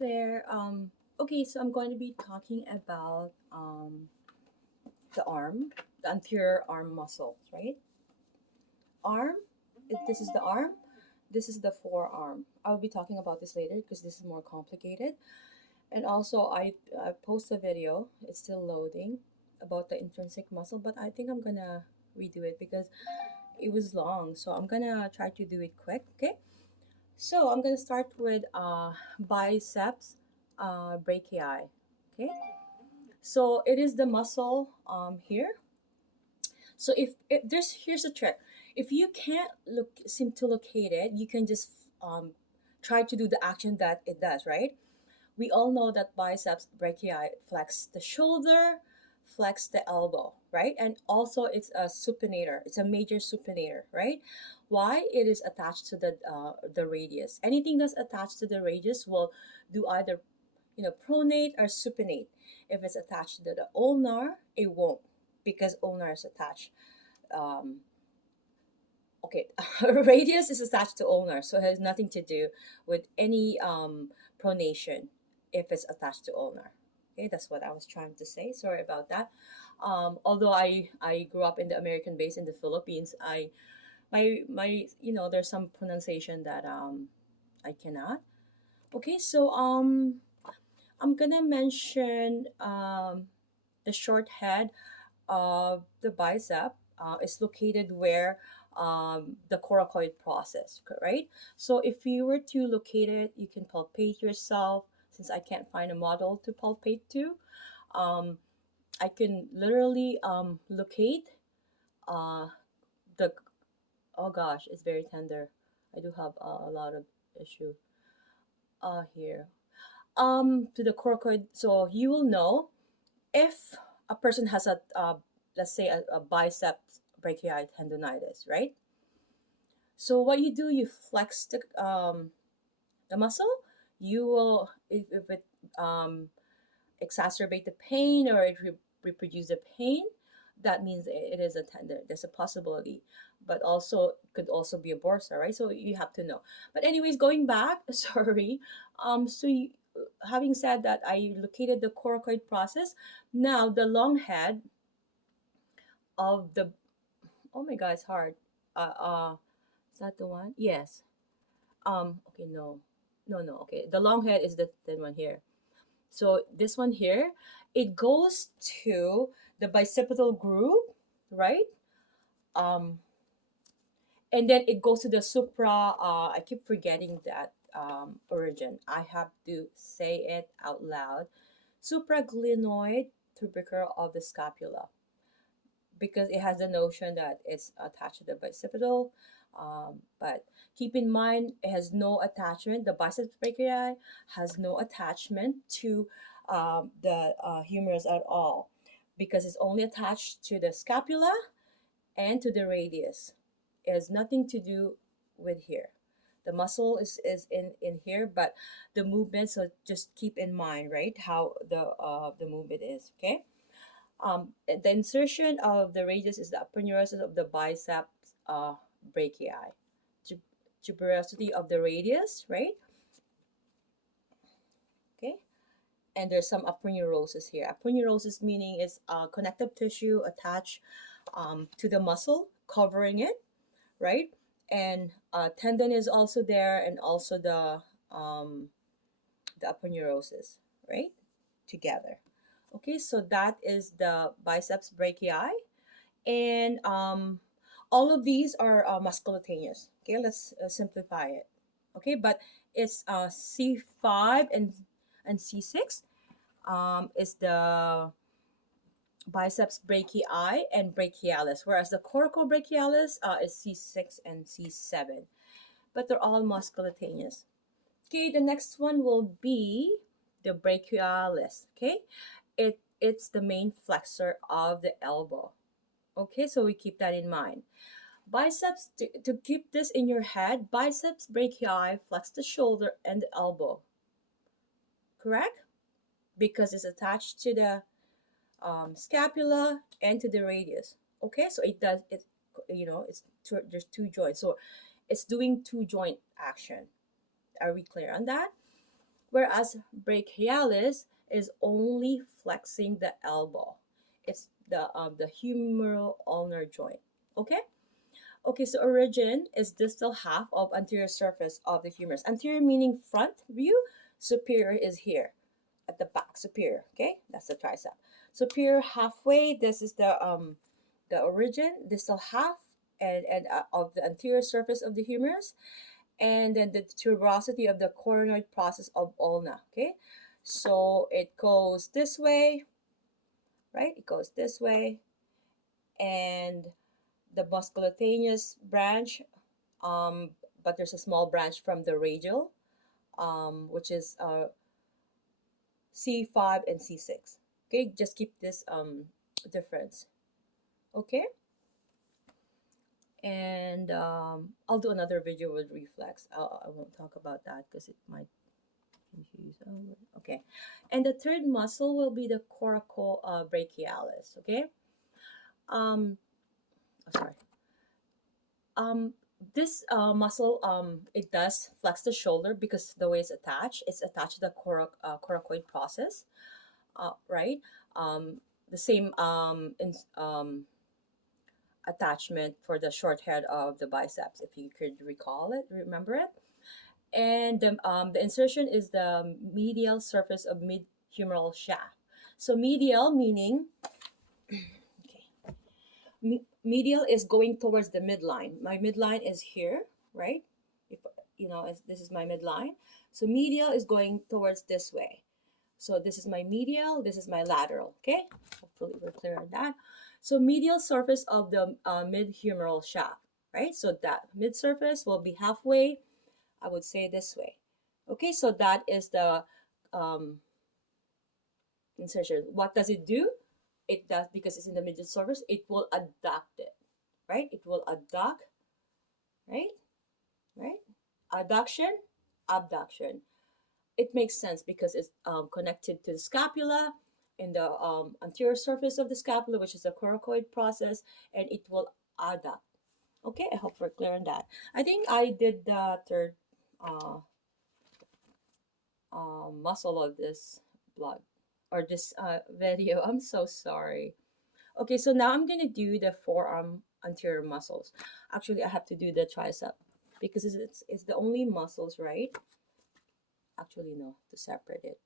There. Okay, so I'm going to be talking about the arm, the anterior arm muscles, right? Arm. This is the arm. This is the forearm. I'll be talking about this later because this is more complicated. And also, I post a video. It's still loading about the intrinsic muscle, but I think I'm gonna redo it because it was long. So I'm gonna try to do it quick. Okay. So I'm gonna start with biceps brachii. Okay, so it is the muscle here. So if there's here's a trick. If you can't seem to locate it, you can just try to do the action that it does. Right? We all know that biceps brachii flex the shoulder, flex the elbow, right? And also it's a supinator. It's a major supinator, right? Why? It is attached to the radius. Anything that's attached to the radius will do either pronate or supinate. If it's attached to the ulnar, it won't because ulnar is attached. Um, okay, radius is attached to ulnar, so it has nothing to do with any pronation if it's attached to ulnar. Okay, that's what I was trying to say. Sorry about that. Although I grew up in the American base in the Philippines, I my there's some pronunciation that I cannot. Okay, so I'm gonna mention the short head the bicep is located where the coracoid process, right? So if you were to locate it, you can palpate yourself. Since I can't find a model to palpate to, um, I can literally locate uh, the, oh gosh, it's very tender. I do have a lot of issue here. To the coracoid, so you will know if a person has a let's say a bicep brachii tendonitis, right? So what you do, you flex the muscle. You will if it exacerbate the pain or it reproduce the pain, that means it is a tendon. There's a possibility, but also could also be a bursa, right? So you have to know. But anyways, going back, sorry. So having said that, I located the coracoid process. Now the long head of the, oh my god, it's hard. Is that the one? Yes. Okay, no, no. Okay, the long head is the thin one here. So this one here, it goes to the bicipital groove, right? Um, and then it goes to the supra. I keep forgetting that origin. I have to say it out loud. Supraglenoid tubercle of the scapula, because it has the notion that it's attached to the bicipital. But keep in mind, it has no attachment. The biceps brachii has no attachment to the humerus at all because it's only attached to the scapula and to the radius. It has nothing to do with here. The muscle is in here, but the movement, so just keep in mind, right, how the movement is, okay? The insertion of the radius is the aponeurosis of the biceps brachii. Tuberosity of the radius, right? Okay. And there's some aponeurosis here. Aponeurosis meaning it's connective tissue attached to the muscle, covering it, right? And tendon is also there, and also the aponeurosis, right? Together. Okay, so that is the biceps brachii. And all of these are musculateneous. Okay, let's simplify it. Okay, but it's C5 and C6 is the biceps brachii and brachialis, whereas the coracobrachialis is C6 and C7. But they're all musculateneous. Okay, the next one will be the brachialis. Okay, it's the main flexor of the elbow. Okay, so we keep that in mind. Biceps, to keep this in your head, biceps brachii flex the shoulder and the elbow, correct? Because it's attached to the scapula and to the radius. Okay, so it does it. It's there's two joints, so it's doing two joint action. Are we clear on that? whereas brachialis is only flexing the elbow. It's the humeral ulnar joint. Okay. Okay, so origin is distal half of anterior surface of the humerus. Anterior meaning front view, superior is here at the back, superior. Okay, that's the tricep. Superior halfway, this is the origin, distal half, and of the anterior surface of the humerus, and then the tuberosity of the coronoid process of ulna. Okay, so it goes this way, right? It goes this way, and the musculocutaneous branch, but there's a small branch from the radial, which is C5 and C6. Okay, just keep this difference. Okay, and I'll do another video with reflex. I won't talk about that because it might confuse. Okay, and the third muscle will be the coracobrachialis. Okay, oh, sorry. This muscle, it does flex the shoulder because the way it's attached to the coracoid process, right? The same attachment for the short head of the biceps, if you could recall it, remember it. And the insertion is the medial surface of mid-humeral shaft. So medial meaning, medial is going towards the midline. My midline is here, right? If you know, this is my midline. So medial is going towards this way. So this is my medial, this is my lateral. Okay, hopefully we're clear on that. So medial surface of the mid-humeral shaft, right? So that mid surface will be halfway, I would say this way. Okay, so that is the insertion. What does it do? It does, because it's in the medial surface, it will adduct it, right? It will adduct, right? Right? Adduction, abduction. It makes sense because it's connected to the scapula in the anterior surface of the scapula, which is the coracoid process, and it will adduct. Okay, I hope we're clear on that. I think I did the third uh, muscle of this blog or this video. I'm so sorry. Okay, so now I'm gonna do the forearm anterior muscles. Actually, I have to do the tricep because it's the only muscles, right? Actually, no, to separate it.